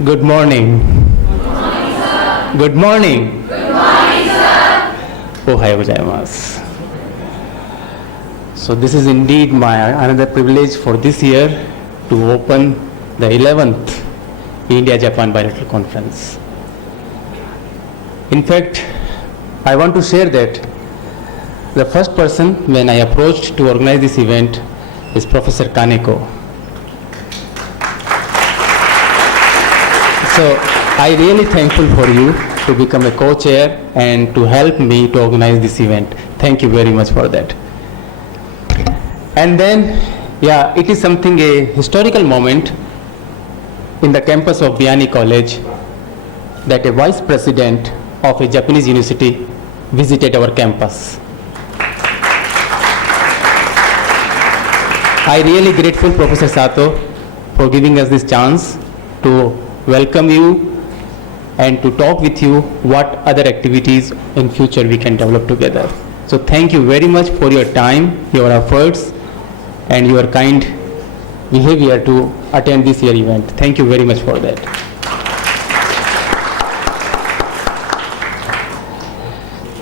Good morning. Good morning. Ohayou gozaimasu. So this is indeed my another privilege for this year to open the 11th India-Japan Bilateral Conference. In fact, I want to share that the first person when I approached to organize this event is Professor Kaneko. So I really thankful for you to become a co-chair and to help me to organize this event. Thank you very much for that. And then, yeah, it is something, a historical moment in the campus of BICON College that a vice president of a Japanese university visited our campus. I really grateful Professor Sato for giving us this chance to welcome you and to talk with you what other activities in future we can develop together. So thank you very much for your time, your efforts, and your kind behavior to attend this year event. Thank you very much for that.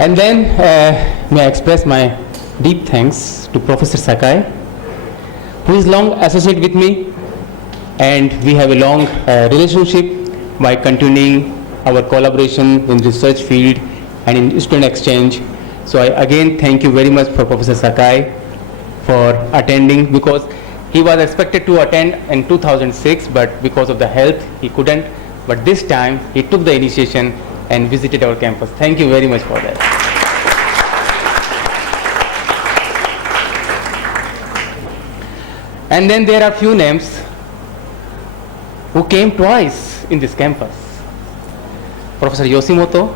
And then may I express my deep thanks to Professor Sakai, who is long associated with me, and we have a long relationship by continuing our collaboration in research field and in student exchange. So I again thank you very much for Professor Sakai for attending, because he was expected to attend in 2006, but because of the health he couldn't. But this time he took the initiation and visited our campus. Thank you very much for that. And then there are few names who came twice in this campus. Professor Yoshimoto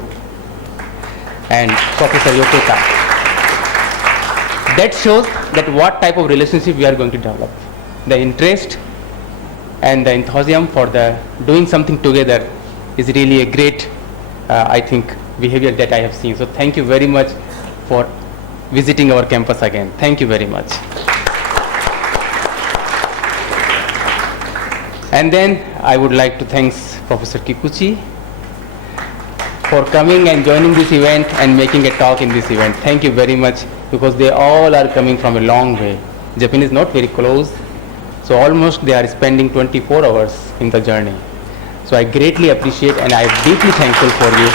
and Professor Yokota. That shows that what type of relationship we are going to develop. The interest and the enthusiasm for the doing something together is really a great, I think, behavior that I have seen. So thank you very much for visiting our campus again. Thank you very much. And then I would like to thank Professor Kikuchi for coming and joining this event and making a talk in this event. Thank you very much, because they all are coming from a long way. Japan is not very close, so almost they are spending 24 hours in the journey. So I greatly appreciate and I am deeply thankful for you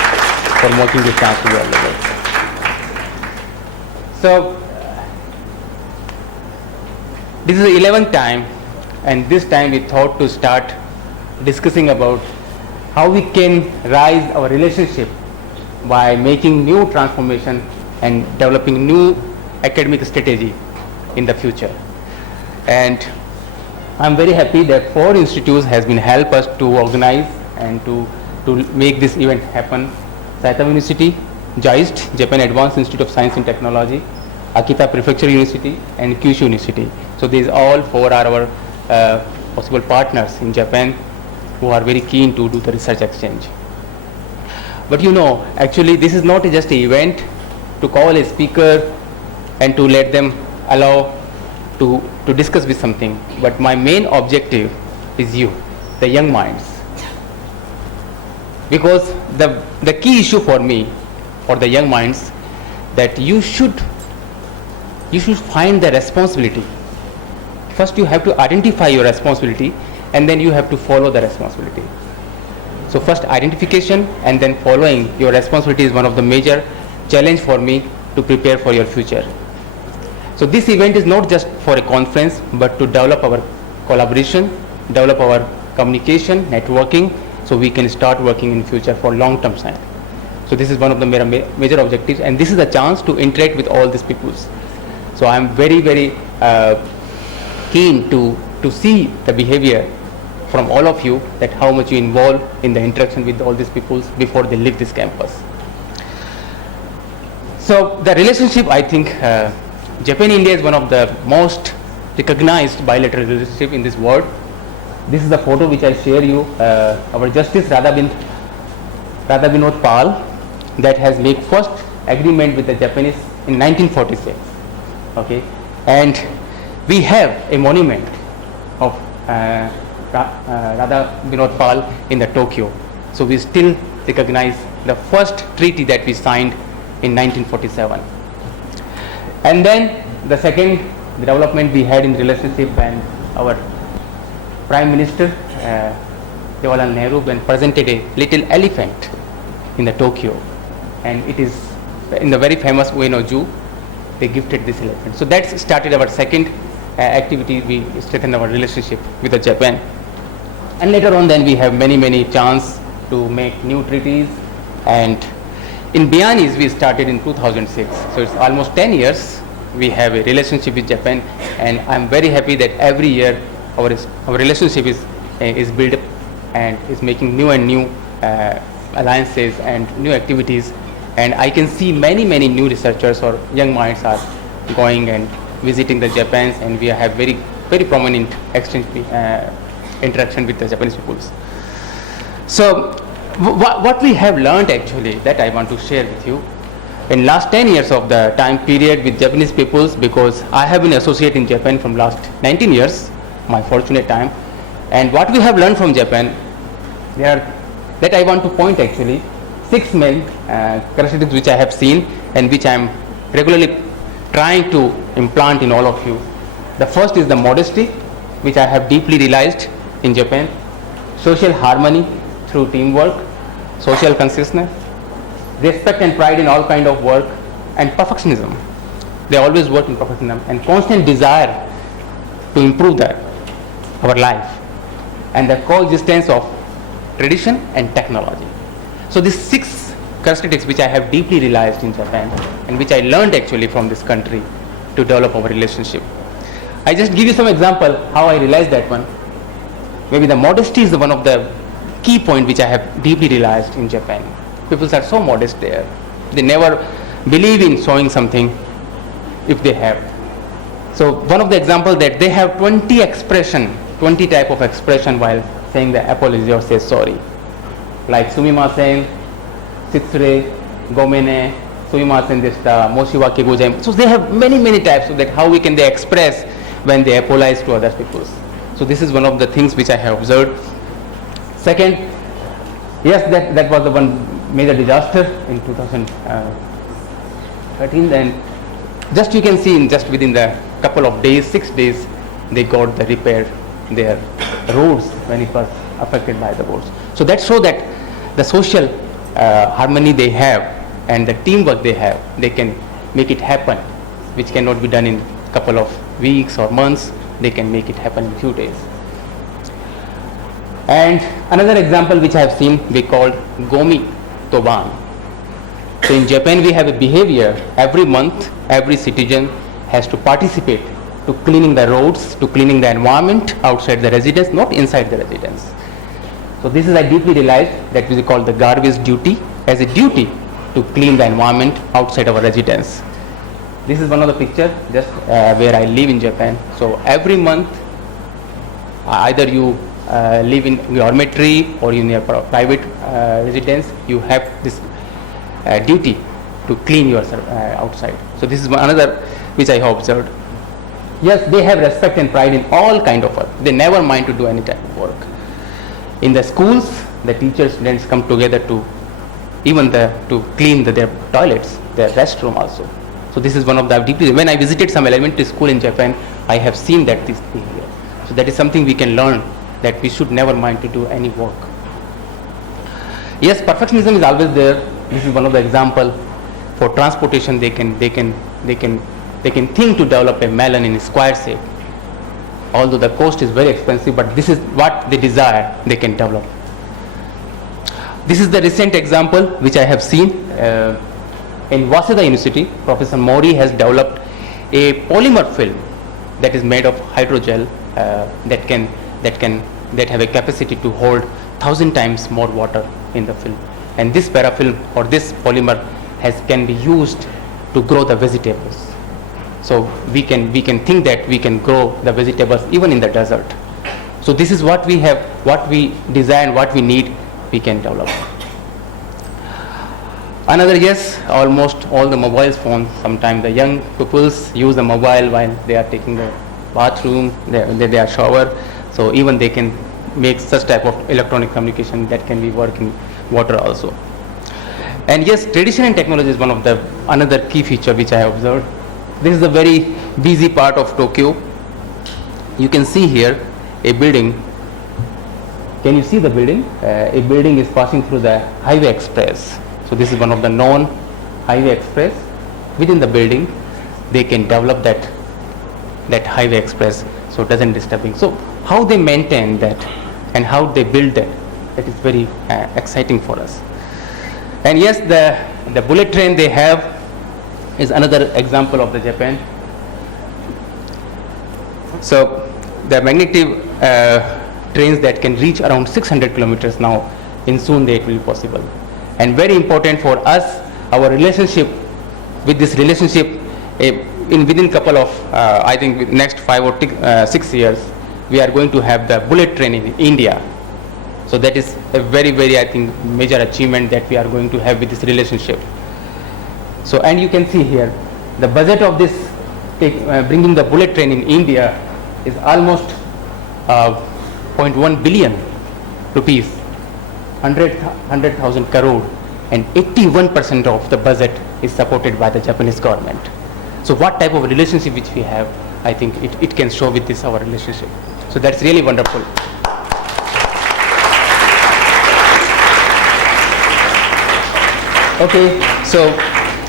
for making this chance to be available. So this is the 11th time, and this time we thought to start discussing about how we can rise our relationship by making new transformation and developing new academic strategy in the future. And I'm very happy that 4 institutes has been help us to organize and to make this event happen. Saitama University, JAIST, Japan Advanced Institute of Science and Technology, Akita Prefecture University, and Kyushu University. So these all 4 are our possible partners in Japan who are very keen to do the research exchange. But you know, actually this is not just an event to call a speaker and to let them allow to discuss with something, but my main objective is you, the young minds. Because the key issue for me, for the young minds, that you should find the responsibility. First you have to identify your responsibility, and then you have to follow the responsibility. So first identification and then following your responsibility is one of the major challenge for me to prepare for your future. So this event is not just for a conference, but to develop our collaboration, develop our communication, networking, so we can start working in future for long-term science. So this is one of the major objectives, and this is a chance to interact with all these peoples. So I am very, very keen to see the behavior from all of you, that how much you involve in the interaction with all these peoples before they leave this campus. So the relationship, I think, Japan-India is one of the most recognized bilateral relationship in this world. This is the photo which I share you, our Justice Radha Vinod Pal, that has made first agreement with the Japanese in 1946. Okay, and we have a monument of Radha Vinod Pal in the Tokyo. So we still recognize the first treaty that we signed in 1947. And then the second development we had in relationship, and our Prime Minister Jawaharlal Nehru when presented a little elephant in the Tokyo, and it is in the very famous Ueno Zoo. They gifted this elephant. So that started our second activity. We strengthened our relationship with the Japan, and later on then we have many chance to make new treaties. And in Bianis we started in 2006. So it's almost 10 years we have a relationship with Japan, and I'm very happy that every year our relationship is built up and is making new and new alliances and new activities. And I can see many new researchers or young minds are going and visiting the Japan, and we have very prominent exchange interaction with the Japanese peoples. So what we have learned actually, that I want to share with you in last 10 years of the time period with Japanese peoples, because I have been associate in Japan from last 19 years, my fortunate time. And what we have learned from Japan, that I want to point actually 6 main characteristics which I have seen and which I am regularly trying to implant in all of you. The first is the modesty, which I have deeply realized in Japan. Social harmony through teamwork, social consciousness, respect and pride in all kind of work, and perfectionism. They always work in perfectionism, and constant desire to improve our life, and the coexistence of tradition and technology. So these 6 characteristics which I have deeply realized in Japan, and which I learned actually from this country to develop our relationship. I just give you some example how I realized that one. Maybe the modesty is one of the key point which I have deeply realized in Japan. People are so modest there. They never believe in showing something if they have. So one of the example that they have 20 type of expression while saying the apology or say sorry. Like sumimasen, shitsure, gomene, sumimasen deshita, moshiwake gozaimasu. So they have many types, so that how they express when they apologize to other people. So this is one of the things which I have observed. Second, yes, that was the one major disaster in 2013, and just you can see within the couple of days, 6 days, they got the repair their roads when it was affected by the wars. So that shows that the social harmony they have and the teamwork they have, they can make it happen, which cannot be done in a couple of weeks or months. They can make it happen in few days. And another example which I have seen, we called Gomi Toban. So in Japan we have a behavior, every month every citizen has to participate to cleaning the roads, to cleaning the environment outside the residence, not inside the residence. So this is, I deeply realized that we call the garbage duty as a duty to clean the environment outside our residence. This is one of the pictures just where I live in Japan. So every month either you live in dormitory or in your private residence, you have this duty to clean your outside. So this is another which I have observed. Yes, they have respect and pride in all kind of work. They never mind to do any type of work. In the schools, the teachers, students come together to to clean their toilets, their restroom also. So this is one of the deeply. When I visited some elementary school in Japan, I have seen that this thing here. So that is something we can learn, that we should never mind to do any work. Yes, perfectionism is always there. This is one of the example. For transportation, they can think to develop a melon in a square shape. Although the cost is very expensive, but this is what they desire, they can develop. This is the recent example which I have seen in Waseda University. Professor Mori has developed a polymer film that is made of hydrogel that have a capacity to hold 1,000 times more water in the film. And this parafilm or this polymer can be used to grow the vegetables. So we can think that we can grow the vegetables even in the desert. So this is what we have, what we desire, what we need, we can develop. Another, yes, almost all the mobile phones, sometimes the young peoples use the mobile while they are taking the bathroom, they are shower. So even they can make such type of electronic communication that can be work in water also. And yes, tradition and technology is one of the another key feature which I observed. This is a very busy part of Tokyo. You can see here a building. Can you see the building? A building is passing through the highway express. So this is one of the known highway express. Within the building, they can develop that highway express so it doesn't disturbing. So how they maintain that and how they build that is very exciting for us. And yes, the bullet train they have is another example of the Japan. So the magnetic trains that can reach around 600 kilometers now, in soon it will be possible. And very important for us, our relationship with this relationship within couple of I think next 5 or 6 years, we are going to have the bullet train in India. So that is a very, very, I think, major achievement that we are going to have with this relationship. So, and you can see here, the budget of this bringing the bullet train in India is almost 0.1 billion rupees, 100,000 crore, and 81% of the budget is supported by the Japanese government. So what type of relationship which we have, I think it can show with this our relationship. So that's really wonderful. Okay, so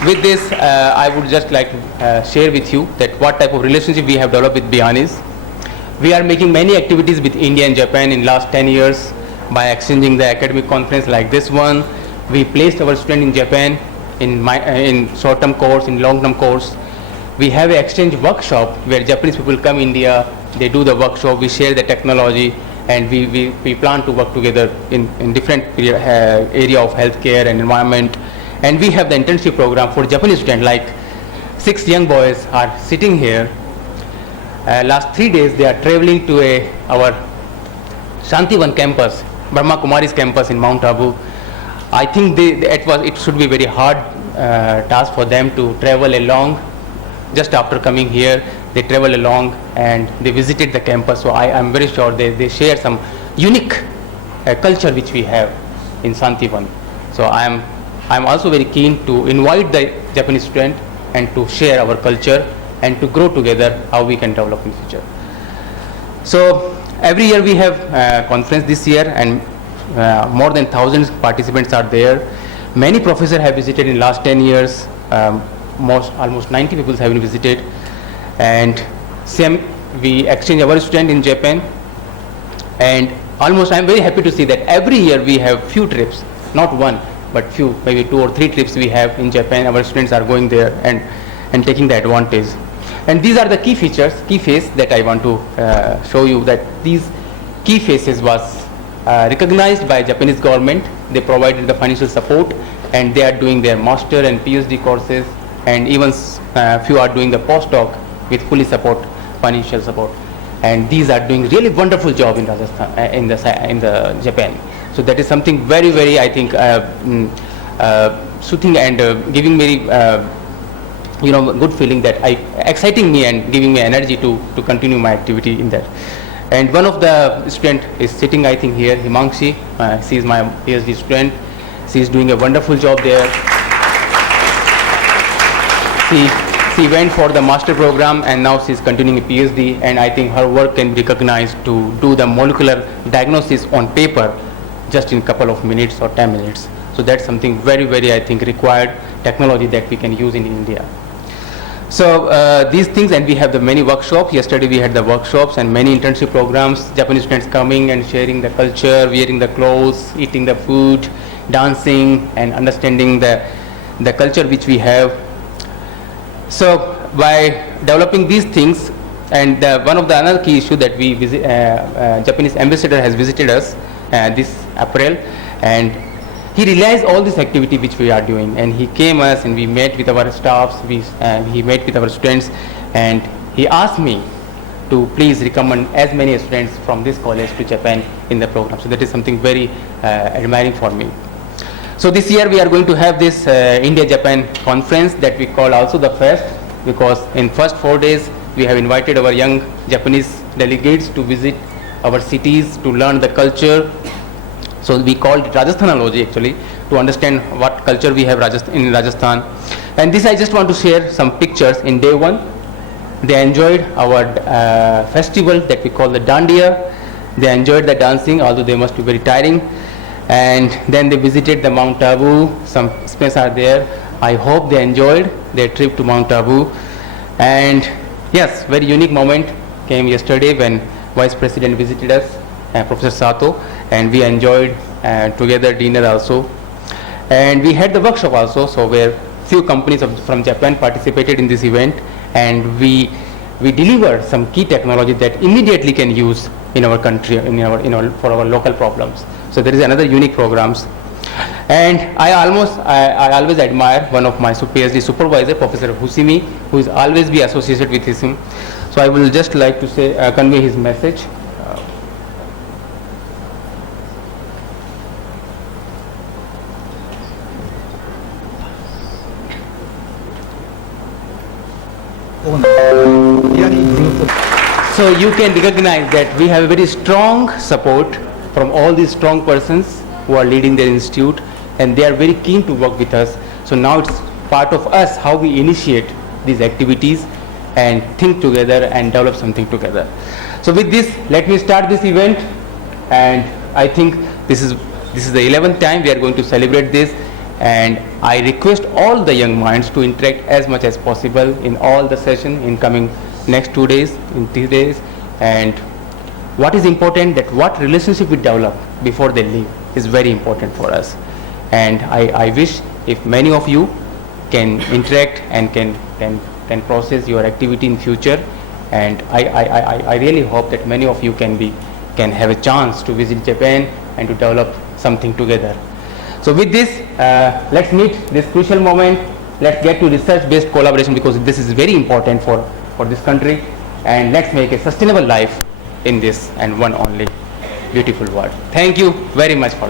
with this, I would just like to share with you that what type of relationship we have developed with Bianis. We are making many activities with India and Japan in last 10 years by exchanging the academic conference like this one. We placed our student in Japan in short-term course, in long-term course. We have an exchange workshop where Japanese people come India, they do the workshop, we share the technology, and we plan to work together in different area of healthcare and environment. And we have the internship program for Japanese students, like 6 young boys are sitting here. Last 3 days they are traveling to our Shantivan campus, Brahma Kumari's campus in Mount Abu. I think it should be very hard task for them to travel along. Just after coming here, they travel along and they visited the campus. So I am very sure they share some unique culture which we have in Shantivan. So I am also very keen to invite the Japanese student and to share our culture and to grow together how we can develop in future. So every year we have conference this year, and more than 1,000 participants are there. Many professors have visited in last 10 years. Almost 90 people have been visited, and same we exchange our student in Japan. And almost I am very happy to see that every year we have few trips, not one but few, maybe 2 or 3 trips we have in Japan. Our students are going there and taking the advantage. And these are the key features, key phase that I want to show you, that these key phases was recognized by Japanese government. They provided the financial support, and they are doing their master and PhD courses, and even few are doing the postdoc with fully financial support. And these are doing really wonderful job in Rajasthan, in the Japan. So that is something very, very, I think, soothing and giving very good feeling, that exciting me and giving me energy to continue my activity in that. And one of the student is sitting, I think, here, Himangshi. She is my PhD student. She is doing a wonderful job there. She went for the master program, and now she is continuing a PhD, and I think her work can be recognized to do the molecular diagnosis on paper just in a couple of minutes or 10 minutes. So that's something very, very, I think, required technology that we can use in India. So these things, and we have the many workshops. Yesterday we had the workshops and many internship programs. Japanese students coming and sharing the culture, wearing the clothes, eating the food, dancing, and understanding the culture which we have. So by developing these things, and one of the another key issue that we visit, Japanese ambassador has visited us this April, and he realized all this activity which we are doing, and he came us and we met with our staffs, he met with our students, and he asked me to please recommend as many students from this college to Japan in the program. So that is something very admiring for me. So this year we are going to have this India-Japan conference that we call also the FEST, because in first 4 days we have invited our young Japanese delegates to visit our cities to learn the culture. So we called it Rajasthanology actually, to understand what culture we have in Rajasthan. And this I just want to share some pictures. In day one, they enjoyed our festival that we call the Dandiya. They enjoyed the dancing, although they must be very tiring. And then they visited the Mount Abu. Some space are there. I hope they enjoyed their trip to Mount Abu. And yes, very unique moment came yesterday when Vice President visited us, Professor Sato, and we enjoyed together dinner also. And we had the workshop also, so where few companies from Japan participated in this event, and we delivered some key technology that immediately can use in our country, for our local problems. So there is another unique programs. And I always admire one of my PhD supervisor, Professor Husimi, who is always be associated with him. So I will just like to say, convey his message. So you can recognize that we have a very strong support from all these strong persons who are leading their institute, and they are very keen to work with us. So now it's part of us how we initiate these activities and think together and develop something together. So with this, let me start this event, and I think this is the 11th time we are going to celebrate this, and I request all the young minds to interact as much as possible in all the session in coming next 2 days, in 3 days. And what is important, that what relationship we develop before they leave is very important for us. And I wish if many of you can interact and can process your activity in future, and I really hope that many of you can have a chance to visit Japan and to develop something together. So with this, let's meet this crucial moment. Let's get to research-based collaboration, because this is very important for this country, and let's make a sustainable life in this and one only beautiful world. Thank you very much for